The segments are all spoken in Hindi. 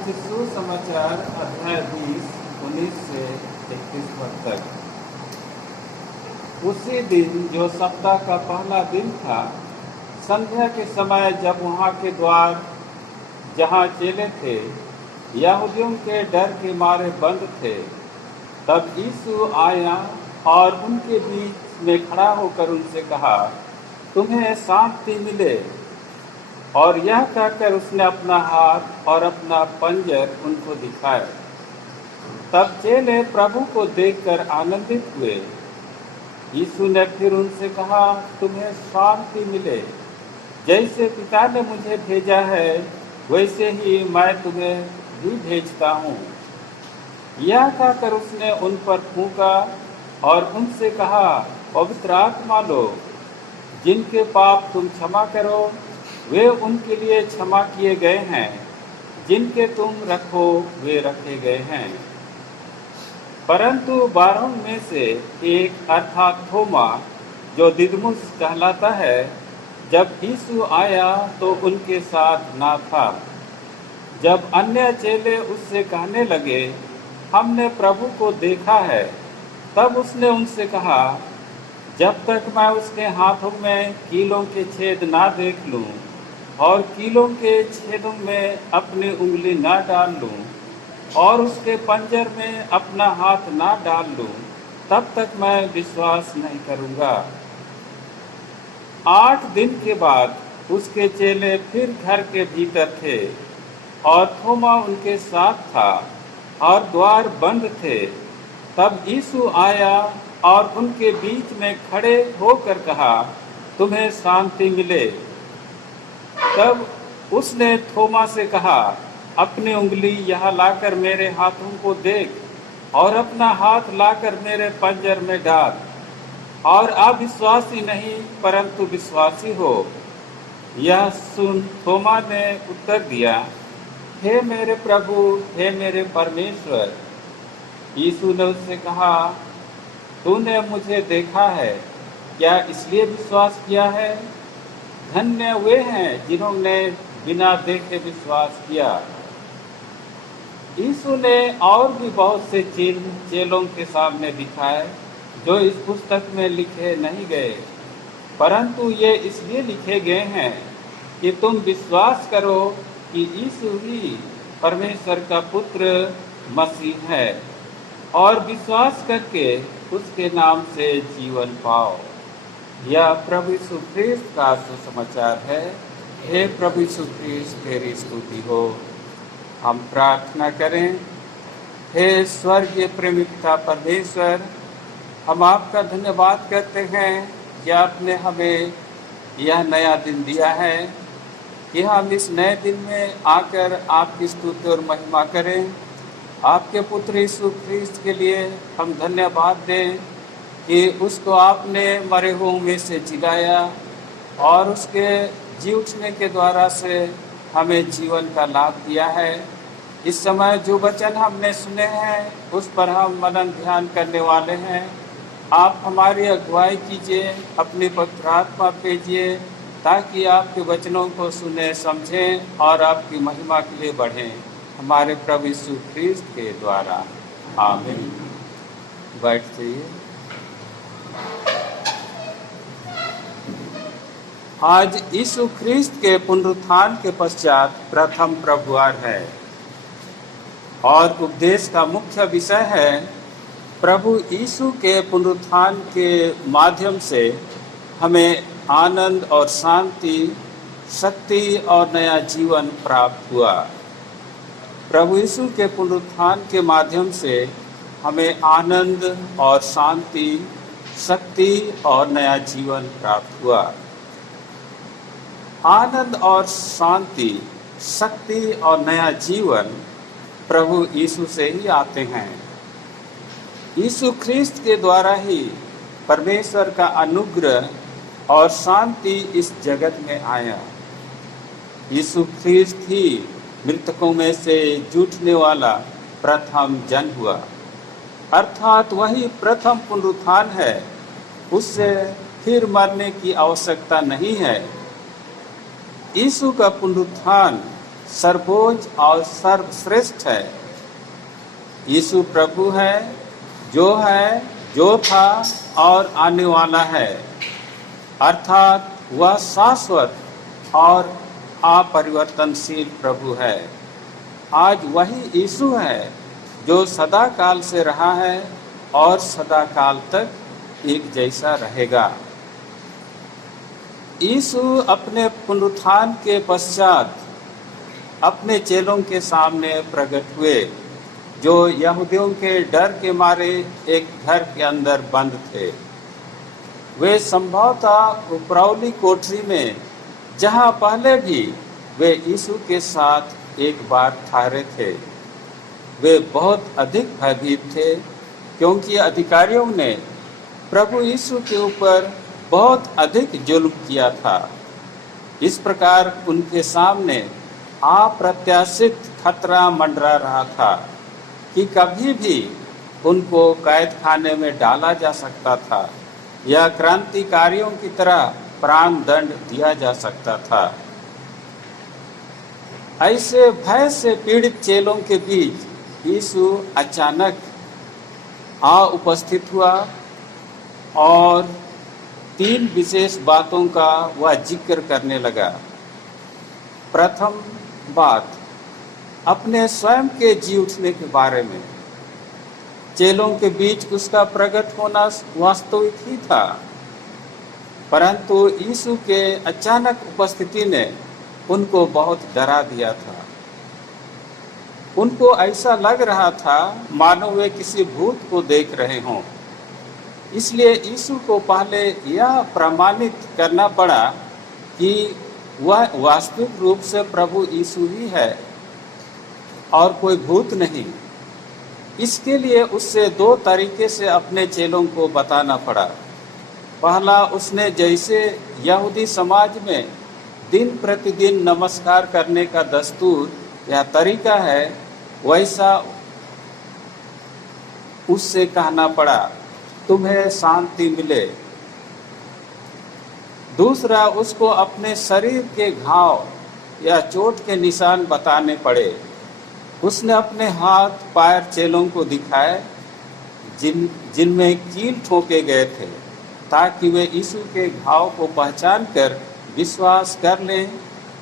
आज सुसमाचार अध्याय 20 19 से 21 पद तक। उसी दिन जो सप्ताह का पहला दिन था, संध्या के समय जब वहाँ के द्वार जहाँ चेले थे यहूदियों के डर के मारे बंद थे, तब यीशु आया और उनके बीच में खड़ा होकर उनसे कहा, तुम्हें शांति मिले। और यह कहकर उसने अपना हाथ और अपना पंजर उनको दिखाया। तब चेले प्रभु को देखकर आनंदित हुए। यीशु ने फिर उनसे कहा, तुम्हें शांति मिले। जैसे पिता ने मुझे भेजा है, वैसे ही मैं तुम्हें भी भेजता हूँ। यह कहकर उसने उन पर फूंका और उनसे कहा, पवित्र आत्मा लो। जिनके पाप तुम क्षमा करो, वे उनके लिए क्षमा किए गए हैं। जिनके तुम रखो, वे रखे गए हैं। परंतु 12 में से एक अर्थात थोमा, जो दिदमुस कहलाता है, जब यीशु आया तो उनके साथ ना था। जब अन्य चेले उससे कहने लगे, हमने प्रभु को देखा है, तब उसने उनसे कहा, जब तक मैं उसके हाथों में कीलों के छेद ना देख लूं और कीलों के छेदों में अपनी उंगली ना डाल लूं और उसके पंजर में अपना हाथ ना डाल लूं, तब तक मैं विश्वास नहीं करूंगा। 8 दिन के बाद उसके चेले फिर घर के भीतर थे और थोमा उनके साथ था और द्वार बंद थे। तब यीशु आया और उनके बीच में खड़े होकर कहा, तुम्हें शांति मिले। तब उसने थोमा से कहा, अपनी उंगली यहाँ लाकर मेरे हाथों को देख और अपना हाथ लाकर मेरे पंजर में डाल और अविश्वासी नहीं परंतु विश्वासी हो। यह सुन थोमा ने उत्तर दिया, हे मेरे प्रभु, हे मेरे परमेश्वर। यीशु ने उससे कहा, तूने मुझे देखा है, क्या इसलिए विश्वास किया है? धन्य वे हैं जिन्होंने बिना देखे विश्वास किया। यीशु ने और भी बहुत से चिन्ह चेलों के सामने दिखाए, जो इस पुस्तक में लिखे नहीं गए, परंतु ये इसलिए लिखे गए हैं कि तुम विश्वास करो कि यीशु ही परमेश्वर का पुत्र मसीह है और विश्वास करके उसके नाम से जीवन पाओ। यह प्रभु यीशु ख्रीस्त का सुसमाचार है। हे प्रभु यीशु ख्रीस्त, तेरी स्तुति हो। हम प्रार्थना करें। हे स्वर्गीय प्रेमी पिता परमेश्वर, हम आपका धन्यवाद करते हैं कि आपने हमें यह नया दिन दिया है कि हम इस नए दिन में आकर आपकी स्तुति और महिमा करें। आपके पुत्र यीशु ख्रीस्त के लिए हम धन्यवाद दें कि उसको आपने मरे हुओं में से जिलाया और उसके जी उठने के द्वारा से हमें जीवन का लाभ दिया है। इस समय जो वचन हमने सुने हैं, उस पर हम मनन ध्यान करने वाले हैं। आप हमारी अगुवाई कीजिए, अपनी पवित्र आत्मा भेजिए, ताकि आपके वचनों को सुने, समझें और आपकी महिमा के लिए बढ़ें। हमारे प्रभु यीशु ख्रीस्त के द्वारा, आमीन। बैठ जाइए। आज यीशु ख्रीस्त के पुनरुत्थान के पश्चात प्रथम प्रभुवार है और उपदेश का मुख्य विषय है प्रभु यीशु के पुनरुत्थान के माध्यम से हमें आनंद और शांति, शक्ति और नया जीवन प्राप्त हुआ। प्रभु यीशु के पुनरुत्थान के माध्यम से हमें आनंद और शांति, शक्ति और नया जीवन प्राप्त हुआ। आनंद और शांति, शक्ति और नया जीवन प्रभु यीशु से ही आते हैं। यीशु ख्रीस्त के द्वारा ही परमेश्वर का अनुग्रह और शांति इस जगत में आया। यीशु ख्रीस्त ही मृतकों में से जूटने वाला प्रथम जन हुआ, अर्थात वही प्रथम पुनरुत्थान है। उससे फिर मरने की आवश्यकता नहीं है। यीशु का पुनरुत्थान सर्वोच्च और सर्वश्रेष्ठ है। यीशु प्रभु है, जो था और आने वाला है, अर्थात वह शाश्वत और अपरिवर्तनशील प्रभु है। आज वही यीशु है जो सदा काल से रहा है और सदा काल तक एक जैसा रहेगा। यीशु अपने पुनरुत्थान के पश्चात अपने चेलों के सामने प्रकट हुए, जो यहूदियों के डर के मारे एक घर के अंदर बंद थे। वे संभवतः उपरौली कोठरी में, जहां पहले भी वे यीशु के साथ एक बार ठहरे थे। वे बहुत अधिक भयभीत थे, क्योंकि अधिकारियों ने प्रभु यीशु के ऊपर बहुत अधिक जुल्म किया था। इस प्रकार उनके सामने अप्रत्याशित खतरा मंडरा रहा था कि कभी भी उनको कैद खाने में डाला जा सकता था या क्रांतिकारियों की तरह प्राण दंड दिया जा सकता था। ऐसे भय से पीड़ित चेलों के बीच यीशु अचानक उपस्थित हुआ और 3 विशेष बातों का वह जिक्र करने लगा। प्रथम बात, अपने स्वयं के जी उठने के बारे में। चेलों के बीच उसका प्रकट होना वास्तविक ही था, परंतु यीशु के अचानक उपस्थिति ने उनको बहुत डरा दिया था। उनको ऐसा लग रहा था मानो वे किसी भूत को देख रहे हों। इसलिए यीशु को पहले यह प्रमाणित करना पड़ा कि वह वास्तविक रूप से प्रभु यीशु ही है और कोई भूत नहीं। इसके लिए उससे 2 तरीके से अपने चेलों को बताना पड़ा। पहला, उसने जैसे यहूदी समाज में दिन प्रतिदिन नमस्कार करने का दस्तूर या तरीका है, वैसा उससे कहना पड़ा, तुम्हें शांति मिले। दूसरा, उसको अपने शरीर के घाव या चोट के निशान बताने पड़े। उसने अपने हाथ पैर चेलों को दिखाए जिनमें कील ठोके गए थे, ताकि वे यीशु के घाव को पहचान कर विश्वास कर लें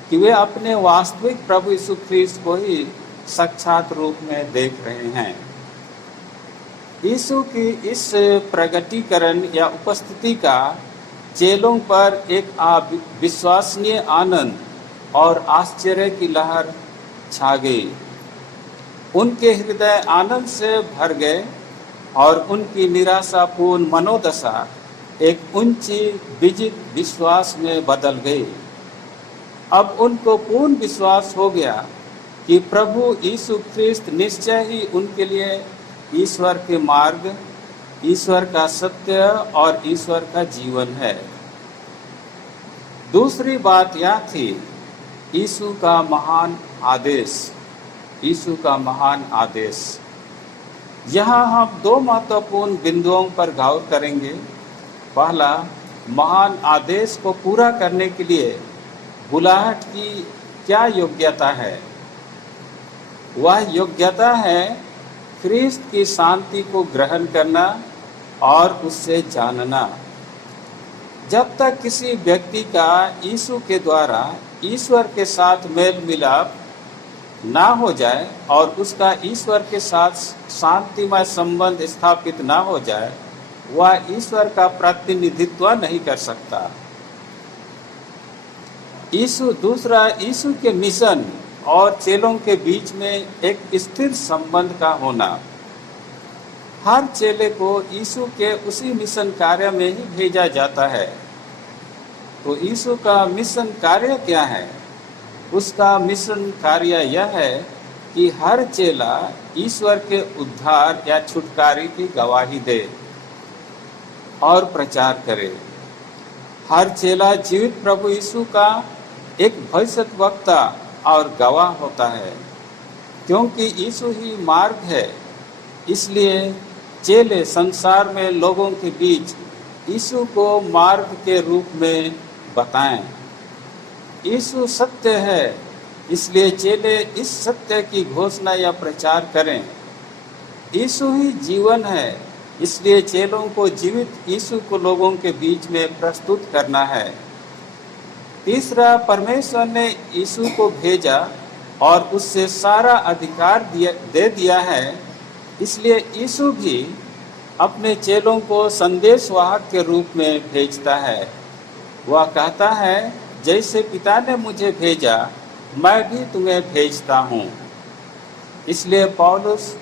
कि वे अपने वास्तविक प्रभु यीशु ख्रीस्त को ही साक्षात रूप में देख रहे हैं। यीशु की इस प्रगटीकरण या उपस्थिति का चेलों पर एक अविश्वसनीय आनंद और आश्चर्य की लहर छा गई। उनके हृदय आनंद से भर गए और उनकी निराशापूर्ण मनोदशा एक ऊंची विजित विश्वास में बदल गई। अब उनको पूर्ण विश्वास हो गया कि प्रभु यीशु ख्रीस्त निश्चय ही उनके लिए ईश्वर के मार्ग, ईश्वर का सत्य और ईश्वर का जीवन है। दूसरी बात यह थी, यीशु का महान आदेश। यीशु का महान आदेश। यहाँ हम 2 महत्वपूर्ण बिंदुओं पर गौर करेंगे। पहला, महान आदेश को पूरा करने के लिए बुलाहट की क्या योग्यता है? वह योग्यता है ख्रीस्त की शांति को ग्रहण करना और उससे जानना। जब तक किसी व्यक्ति का यीशु के द्वारा ईश्वर के साथ मेल मिलाप ना हो जाए और उसका ईश्वर के साथ शांतिमय संबंध स्थापित ना हो जाए, वह ईश्वर का प्रतिनिधित्व नहीं कर सकता। दूसरा, यीशु के मिशन और चेलों के बीच में एक स्थिर संबंध का होना। हर चेले को यीशु के उसी मिशन कार्य में ही भेजा जाता है। तो यीशु का मिशन कार्य क्या है? उसका मिशन कार्य यह है कि हर चेला ईश्वर के उद्धार या छुटकारे की गवाही दे और प्रचार करे। हर चेला जीवित प्रभु यीशु का एक भविष्यद्वक्ता और गवाह होता है। क्योंकि यीशु ही मार्ग है, इसलिए चेले संसार में लोगों के बीच यीशु को मार्ग के रूप में बताएं। यीशु सत्य है, इसलिए चेले इस सत्य की घोषणा या प्रचार करें। यीशु ही जीवन है, इसलिए चेलों को जीवित यीशु को लोगों के बीच में प्रस्तुत करना है। तीसरा, परमेश्वर ने यीशु को भेजा और उससे सारा अधिकार दे दिया है, इसलिए यीशु भी अपने चेलों को संदेशवाहक के रूप में भेजता है। वह कहता है, जैसे पिता ने मुझे भेजा, मैं भी तुम्हें भेजता हूँ। इसलिए पौलुस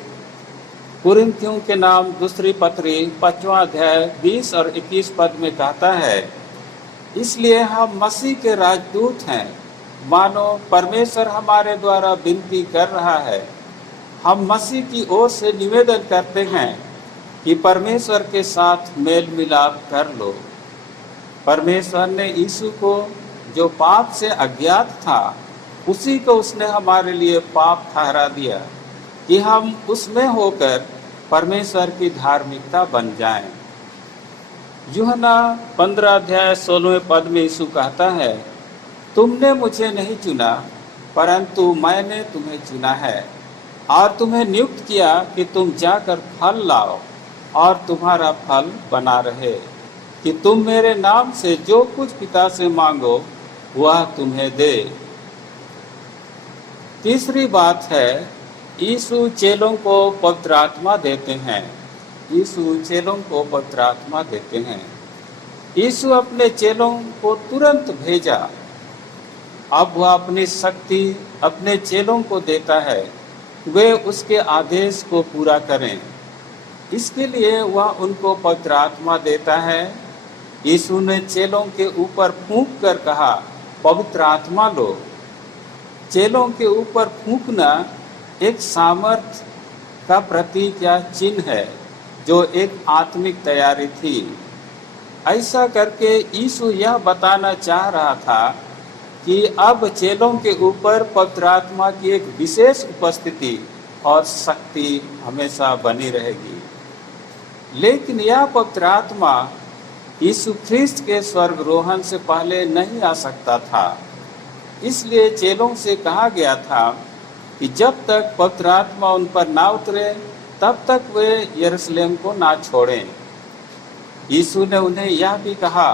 कुरिन्थियों के नाम दूसरी पत्री 5वां अध्याय 20 और 21 पद में कहता है, इसलिए हम मसीह के राजदूत हैं, मानो परमेश्वर हमारे द्वारा विनती कर रहा है। हम मसीह की ओर से निवेदन करते हैं कि परमेश्वर के साथ मेल मिलाप कर लो। परमेश्वर ने यीशु को, जो पाप से अज्ञात था, उसी को उसने हमारे लिए पाप ठहरा दिया कि हम उसमें होकर परमेश्वर की धार्मिकता बन जाएं। यूहन्ना 15 अध्याय 16वें पद में यीशु कहता है, तुमने मुझे नहीं चुना, परंतु मैंने तुम्हें चुना है और तुम्हें नियुक्त किया कि तुम जाकर फल लाओ और तुम्हारा फल बना रहे, कि तुम मेरे नाम से जो कुछ पिता से मांगो वह तुम्हें दे। तीसरी बात है, यीशु चेलों को पवित्र आत्मा देते हैं। यीशु चेलों को पवित्र आत्मा देते हैं। यीशु अपने चेलों को तुरंत भेजा। अब वह अपनी शक्ति अपने चेलों को देता है, वे उसके आदेश को पूरा करें। इसके लिए वह उनको पवित्र आत्मा देता है। यीशु ने चेलों के ऊपर फूंक कर कहा, पवित्र आत्मा लो। चेलों के ऊपर फूंकना एक सामर्थ का प्रतीक या चिन्ह है, जो एक आत्मिक तैयारी थी। ऐसा करके यीशु यह बताना चाह रहा था कि अब चेलों के ऊपर पवित्र आत्मा की एक विशेष उपस्थिति और शक्ति हमेशा बनी रहेगी। लेकिन यह पवित्र आत्मा यीशु ख्रिस्त के स्वर्गरोहण से पहले नहीं आ सकता था। इसलिए चेलों से कहा गया था कि जब तक पवित्र आत्मा उन पर ना उतरे, तब तक वे यरूशलेम को ना छोड़ें। यीशु ने उन्हें यह भी कहा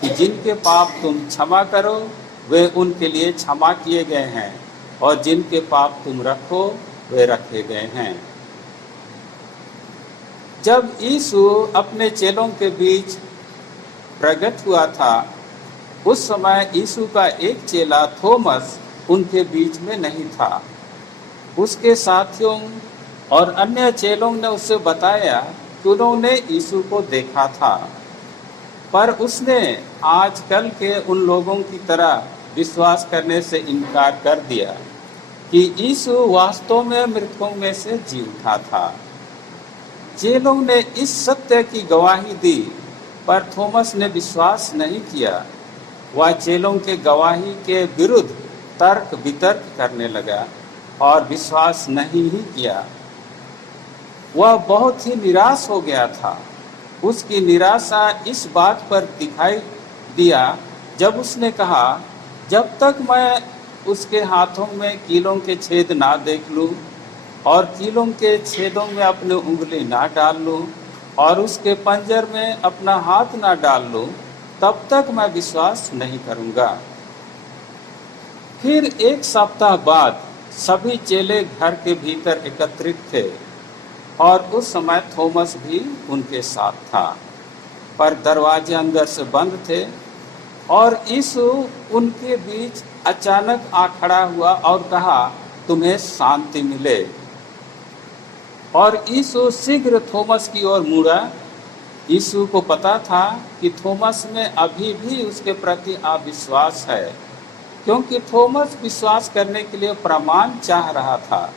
कि जिनके पाप तुम क्षमा करो, वे उनके लिए क्षमा किए गए हैं, और जिनके पाप तुम रखो, वे रखे गए हैं। जब यीशु अपने चेलों के बीच प्रकट हुआ था, उस समय यीशु का एक चेला थोमस उनके बीच में नहीं था। उसके साथियों और अन्य चेलों ने उससे बताया कि उन्होंने यीशु को देखा था, पर उसने आजकल के उन लोगों की तरह विश्वास करने से इनकार कर दिया कि यीशु वास्तव में मृतकों में से जी उठा था। चेलों ने इस सत्य की गवाही दी, पर थोमस ने विश्वास नहीं किया। वह चेलों के गवाही के विरुद्ध तर्क वितर्क करने लगा और विश्वास नहीं ही किया। वह बहुत ही निराश हो गया था। उसकी निराशा इस बात पर दिखाई दिया जब उसने कहा, जब तक मैं उसके हाथों में कीलों के छेद ना देख लूं और कीलों के छेदों में अपनी उंगली ना डाल लूं और उसके पंजर में अपना हाथ ना डाल लूं, तब तक मैं विश्वास नहीं करूंगा। फिर एक सप्ताह बाद सभी चेले घर के भीतर एकत्रित थे और उस समय थोमस भी उनके साथ था, पर दरवाजे अंदर से बंद थे। और यीशु उनके बीच अचानक आ खड़ा हुआ और कहा, तुम्हें शांति मिले। और यीशु शीघ्र थोमस की ओर मुड़ा। यीशु को पता था कि थोमस में अभी भी उसके प्रति अविश्वास है, क्योंकि थोमस विश्वास करने के लिए प्रमाण चाह रहा था।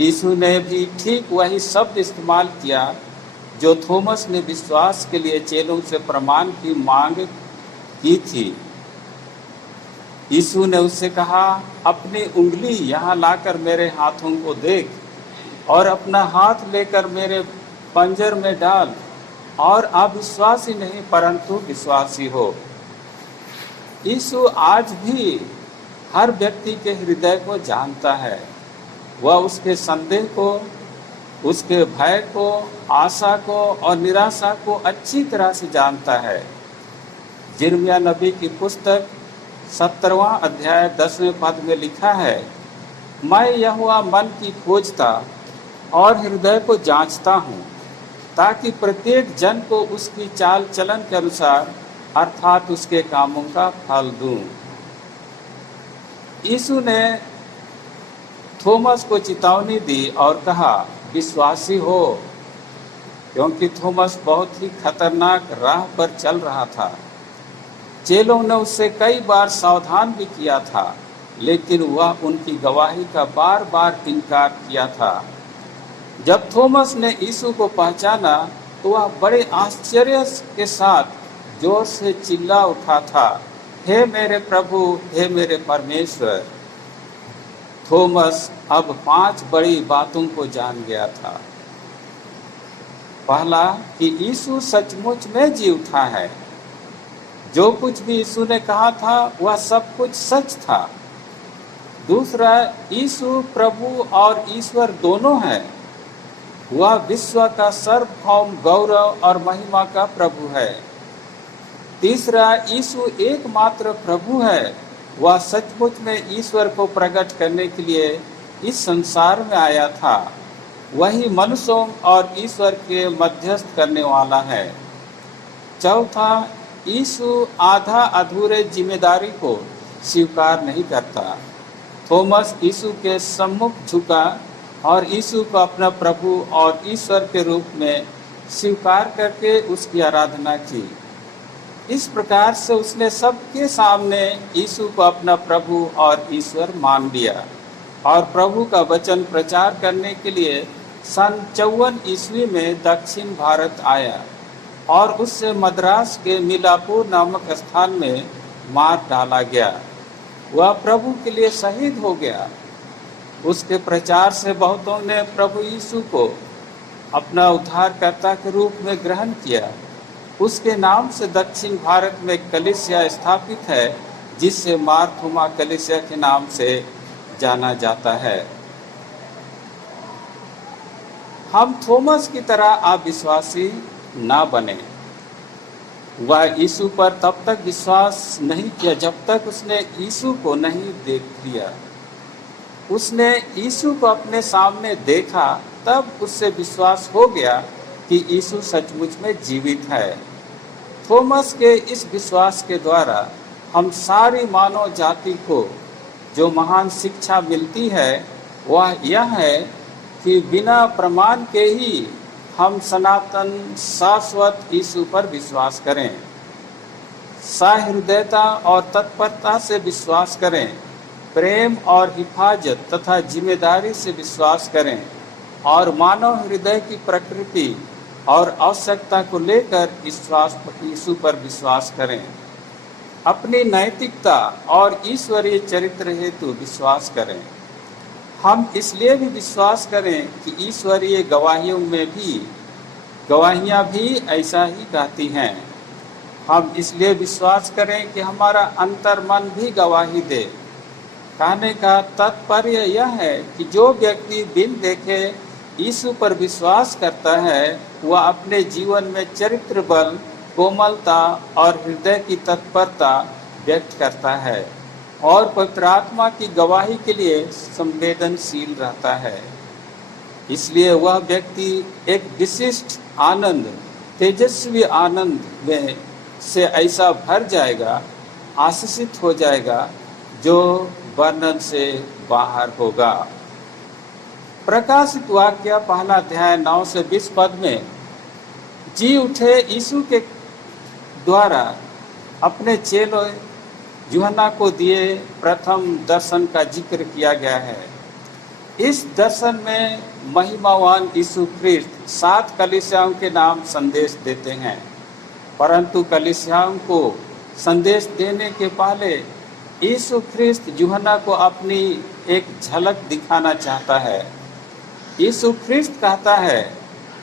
यीशु ने भी ठीक वही शब्द इस्तेमाल किया जो थोमस ने विश्वास के लिए चेलों से प्रमाण की मांग की थी। यीशु ने उससे कहा, अपनी उंगली यहाँ लाकर मेरे हाथों को देख और अपना हाथ लेकर मेरे पंजर में डाल, और अविश्वासी नहीं परंतु विश्वासी हो। यीशु आज भी हर व्यक्ति के हृदय को जानता है। वह उसके संदेह को, उसके भय को, आशा को और निराशा को अच्छी तरह से जानता है। यिर्मयाह नबी की पुस्तक 17वां अध्याय 10वें पद में लिखा है, मैं यहोवा मन की खोजता और हृदय को जांचता हूँ, ताकि प्रत्येक जन को उसकी चाल चलन के अनुसार अर्थात उसके कामों का फल दूं। यीशु ने थोमस को चेतावनी दी और कहा, विश्वासी हो, क्योंकि थोमस बहुत ही खतरनाक राह पर चल रहा था। चेलों ने उससे कई बार सावधान भी किया था, लेकिन वह उनकी गवाही का बार बार इनकार किया था। जब थोमस ने यीशु को पहचाना तो वह बड़े आश्चर्य के साथ जोर से चिल्ला उठा था, हे मेरे प्रभु, हे मेरे परमेश्वर। थोमस अब 5 बड़ी बातों को जान गया था। पहला, कि यीशु सचमुच में जी उठा है। जो कुछ भी यीशु ने कहा था वह सब कुछ सच था। दूसरा, यीशु प्रभु और ईश्वर दोनों हैं। वह विश्व का सर्वभौम गौरव और महिमा का प्रभु है। तीसरा, यीशु एकमात्र प्रभु है। वह सचमुच में ईश्वर को प्रकट करने के लिए इस संसार में आया था। वही मनुष्यों और ईश्वर के मध्यस्थ करने वाला है। चौथा, यीशु आधा अधूरे जिम्मेदारी को स्वीकार नहीं करता। थोमस यीशु के सम्मुख झुका और यीशु को अपना प्रभु और ईश्वर के रूप में स्वीकार करके उसकी आराधना की। इस प्रकार से उसने सबके सामने यीशु को अपना प्रभु और ईश्वर मान लिया और प्रभु का वचन प्रचार करने के लिए सन 54 ईस्वी में दक्षिण भारत आया और उससे मद्रास के मिलापुर नामक स्थान में मार डाला गया। वह प्रभु के लिए शहीद हो गया। उसके प्रचार से बहुतों ने प्रभु यीशु को अपना उद्धारकर्ता के रूप में ग्रहण किया। उसके नाम से दक्षिण भारत में कलीसिया स्थापित है, जिससे मार थोमा कलीसिया के नाम से जाना जाता है। हम थोमस की तरह अविश्वासी ना बने। वह यीशु पर तब तक विश्वास नहीं किया जब तक उसने यीशु को नहीं देख लिया। उसने यीशु को अपने सामने देखा, तब उससे विश्वास हो गया कि यीशु सचमुच में जीवित है। थोमस के इस विश्वास के द्वारा हम सारी मानव जाति को जो महान शिक्षा मिलती है वह यह है कि बिना प्रमाण के ही हम सनातन शाश्वत यीशु पर विश्वास करें, सहृदयता और तत्परता से विश्वास करें, प्रेम और हिफाजत तथा जिम्मेदारी से विश्वास करें और मानव हृदय की प्रकृति और आवश्यकता को लेकर यीशु पर विश्वास करें। अपनी नैतिकता और ईश्वरीय चरित्र हेतु विश्वास करें। हम इसलिए भी विश्वास करें कि ईश्वरीय गवाहियाँ भी ऐसा ही कहती हैं। हम इसलिए विश्वास करें कि हमारा अंतर मन भी गवाही दे। कहने का तात्पर्य यह है कि जो व्यक्ति बिन देखे यीशु पर विश्वास करता है वह अपने जीवन में चरित्र बल, कोमलता और हृदय की तत्परता व्यक्त करता है और पवित्र आत्मा की गवाही के लिए संवेदनशील रहता है। इसलिए वह व्यक्ति एक विशिष्ट आनंद, तेजस्वी आनंद में से ऐसा भर जाएगा, आशीषित हो जाएगा, जो वर्णन से बाहर होगा। प्रकाशित वाक्य पहला अध्याय 9 से 20 पद में जी उठे यीशु के द्वारा अपने चेलों यूहन्ना को दिए प्रथम दर्शन का जिक्र किया गया है। इस दर्शन में महिमावान यीशु ख्रिस्त 7 कलीसियाओं के नाम संदेश देते हैं, परंतु कलीसियाओं को संदेश देने के पहले यीशु ख्रिस्त यूहन्ना को अपनी एक झलक दिखाना चाहता है। यीशु ख्रिस्त कहता है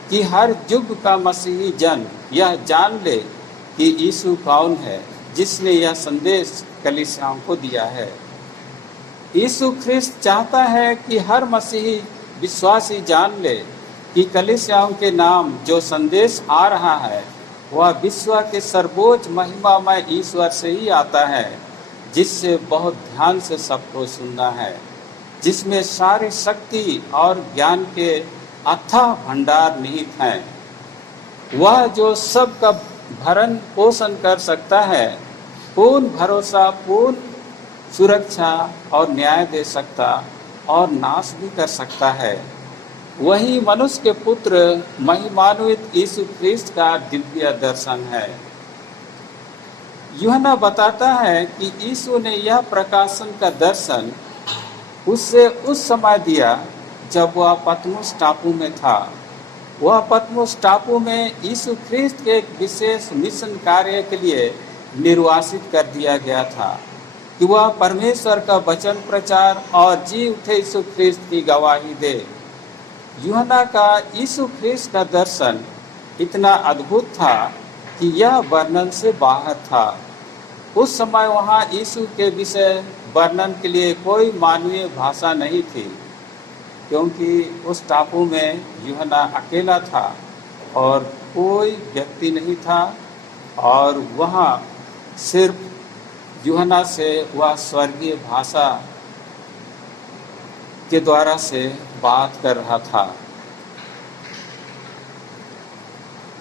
कि हर युग का मसीही जन यह जान ले कि यीशु कौन है, जिसने यह संदेश कलीसियाओं को दिया है। यीशु ख्रिस्त चाहता है कि हर मसीही विश्वासी जान ले कि कलीसियाओं के नाम जो संदेश आ रहा है वह विश्व के सर्वोच्च महिमामय ईश्वर से ही आता है, जिससे बहुत ध्यान से सबको सुनना है, जिसमें सारी शक्ति और ज्ञान के अथाह भंडार निहित हैं। वह जो सबका भरण पोषण कर सकता है, पूर्ण भरोसा, पूर्ण सुरक्षा और न्याय दे सकता और नाश भी कर सकता है। वही मनुष्य के पुत्र महिमान्वित यीशु ख्रिस्त का दिव्य दर्शन है। यूहन्ना बताता है कि यीशु ने यह प्रकाशन का दर्शन उससे उस समय दिया जब वह पतमुस टापू में था। वह पतमुस टापू में यीशु ख्रिस्त के एक विशेष मिशन कार्य के लिए निर्वासित कर दिया गया था कि वह परमेश्वर का वचन प्रचार और जी उठे यीशु ख्रिस्त की गवाही दे। यूहन्ना का यीशु ख्रिस्त का दर्शन इतना अद्भुत था कि यह वर्णन से बाहर था। उस समय वहाँ यीशु के विषय वर्णन के लिए कोई मानवीय भाषा नहीं थी, क्योंकि उस टापू में यूहन्ना अकेला था और कोई व्यक्ति नहीं था, और वहाँ सिर्फ यूहन्ना से वह स्वर्गीय भाषा के द्वारा से बात कर रहा था।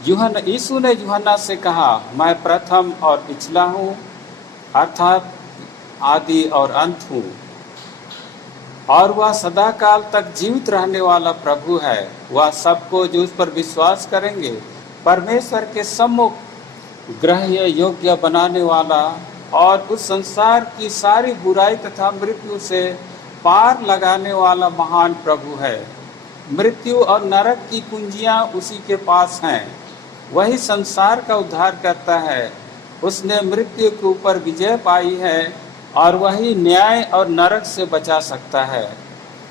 यीशु ने यूहन्ना से कहा, मैं प्रथम और पिछला हूँ, अर्थात आदि और अंत हूँ, और वह सदा काल तक जीवित रहने वाला प्रभु है। वह सबको जो उस पर विश्वास करेंगे परमेश्वर के सम्मुख ग्रह्य योग्य बनाने वाला और उस संसार की सारी बुराई तथा मृत्यु से पार लगाने वाला महान प्रभु है। मृत्यु और नरक की कुंजियां उसी के पास हैं। वही संसार का उद्धार करता है। उसने मृत्यु के ऊपर विजय पाई है और वही न्याय और नरक से बचा सकता है।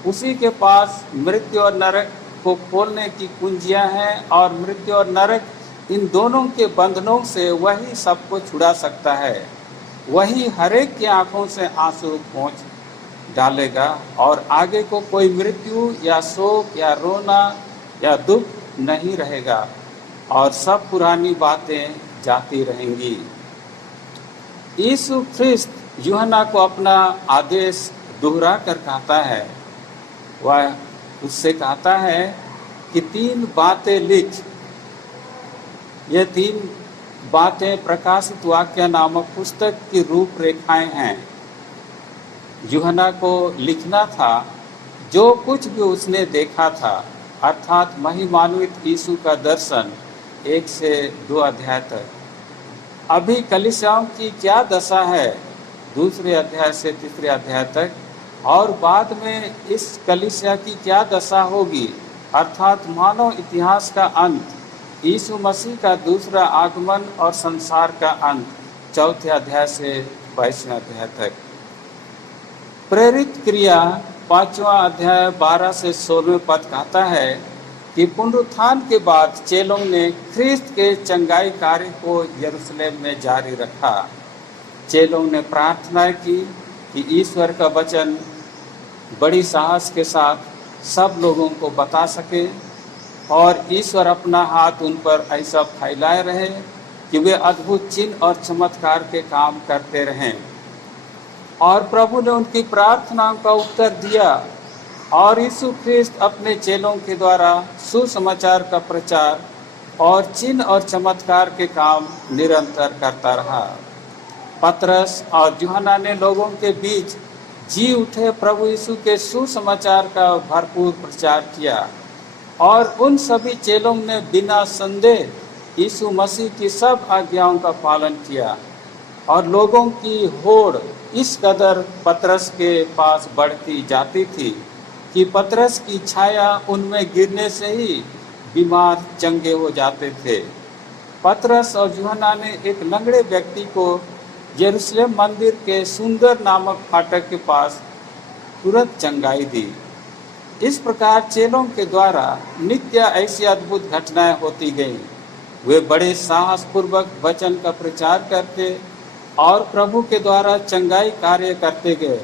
उसी के पास मृत्यु और नरक को खोलने की कुंजियां हैं, और मृत्यु और नरक इन दोनों के बंधनों से वही सबको छुड़ा सकता है। वही हरेक की आंखों से आंसू पोंछ डालेगा, और आगे को कोई मृत्यु या शोक या रोना या दुख नहीं रहेगा, और सब पुरानी बातें जाती रहेंगी। यीशु ख्रिस्त यूहन्ना को अपना आदेश दोहरा कर कहता है। वह उससे कहता है कि 3 बातें लिख। ये 3 बातें प्रकाशित वाक्य नामक पुस्तक की रूपरेखाएं हैं। यूहन्ना को लिखना था जो कुछ भी उसने देखा था, अर्थात महिमान्वित यीशु का दर्शन 1 से 2 अध्याय तक। अभी कलीसियाओं की क्या दशा है 2 अध्याय से 3 अध्याय तक, और बाद में इस कलीसिया की क्या दशा होगी, अर्थात मानव इतिहास का अंत, यीशु मसीह का दूसरा आगमन और संसार का अंत 4 अध्याय से 22 अध्याय तक। प्रेरित क्रिया 5वां अध्याय 12 से 16 पद कहता है कि पुनरुत्थान के बाद चेलों ने ख्रिस्त के चंगाई कार्य को यरूशलेम में जारी रखा। चेलों ने प्रार्थना की कि ईश्वर का वचन बड़ी साहस के साथ सब लोगों को बता सके, और ईश्वर अपना हाथ उन पर ऐसा फैलाए रहे कि वे अद्भुत चिन्ह और चमत्कार के काम करते रहें। और प्रभु ने उनकी प्रार्थनाओं का उत्तर दिया, और यीशु ख्रिस्त अपने चेलों के द्वारा सुसमाचार का प्रचार और चिन्ह और चमत्कार के काम निरंतर करता रहा। पतरस और यूहन्ना ने लोगों के बीच जी उठे प्रभु यीशु के सुसमाचार का भरपूर प्रचार किया, और उन सभी चेलों ने बिना संदेह यीशु मसीह की सब आज्ञाओं का पालन किया। और लोगों की होड़ इस कदर पतरस के पास बढ़ती जाती थी कि पतरस की छाया उनमें गिरने से ही बीमार चंगे हो जाते थे। पतरस और यूहन्ना ने एक लंगड़े व्यक्ति को यरूशलेम मंदिर के सुंदर नामक फाटक के पास तुरंत चंगाई दी। इस प्रकार चेलों के द्वारा नित्य ऐसी अद्भुत घटनाएं होती गईं। वे बड़े साहस पूर्वक वचन का प्रचार करते और प्रभु के द्वारा चंगाई कार्य करते गए।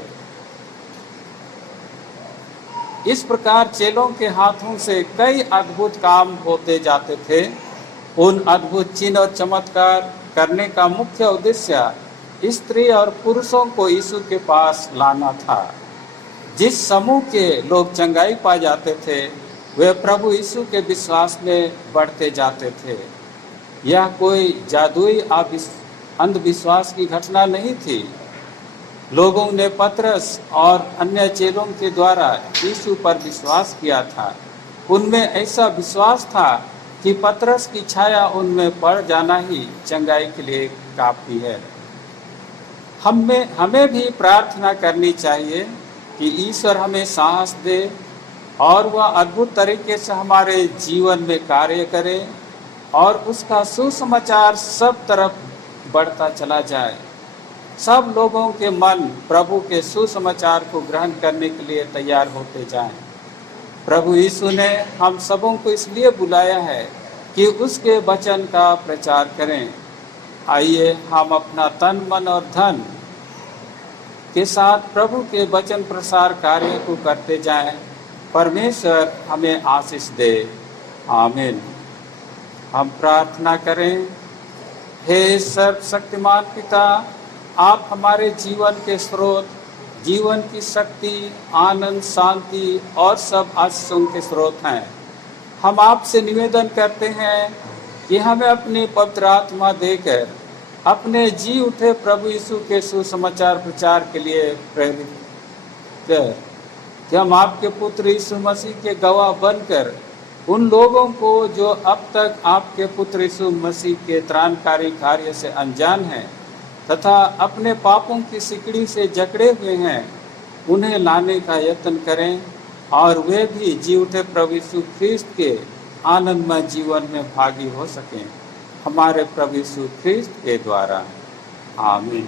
इस प्रकार चेलों के हाथों से कई अद्भुत काम होते जाते थे। उन अद्भुत चिन्ह और चमत्कार करने का मुख्य उद्देश्य स्त्री और पुरुषों को यीशु के पास लाना था। जिस समूह के लोग चंगाई पा जाते थे वे प्रभु यीशु के विश्वास में बढ़ते जाते थे। यह कोई जादुई अंधविश्वास की घटना नहीं थी। लोगों ने पतरस और अन्य चेलों के द्वारा यीशु पर विश्वास किया था। उनमें ऐसा विश्वास था कि पतरस की छाया उनमें पड़ जाना ही चंगाई के लिए काफी है। हमें भी प्रार्थना करनी चाहिए कि ईश्वर हमें साहस दे और वह अद्भुत तरीके से हमारे जीवन में कार्य करे और उसका सुसमाचार सब तरफ बढ़ता चला जाए। सब लोगों के मन प्रभु के सुसमाचार को ग्रहण करने के लिए तैयार होते जाएं। प्रभु यीशु ने हम सबों को इसलिए बुलाया है कि उसके वचन का प्रचार करें। आइए हम अपना तन मन और धन के साथ प्रभु के वचन प्रसार कार्य को करते जाएं। परमेश्वर हमें आशीष दे। आमीन। हम प्रार्थना करें। हे सर्वशक्तिमान पिता, आप हमारे जीवन के स्रोत, जीवन की शक्ति, आनंद, शांति और सब आशीषों के स्रोत हैं। हम आपसे निवेदन करते हैं कि हमें अपनी पवित्र आत्मा देकर अपने जी उठे प्रभु यीशु के सुसमाचार प्रचार के लिए प्रेरित कर, कि हम आपके पुत्र यीशु मसीह के गवाह बनकर उन लोगों को जो अब तक आपके पुत्र यीशु मसीह के त्राणकारी कार्य से अनजान हैं तथा अपने पापों की सिकड़ी से जकड़े हुए हैं, उन्हें लाने का यत्न करें और वे भी जी उठे प्रभु यीशु ख्रीस्त के आनंदमय जीवन में भागी हो सकें, हमारे प्रभु यीशु ख्रीस्त के द्वारा। आमीन।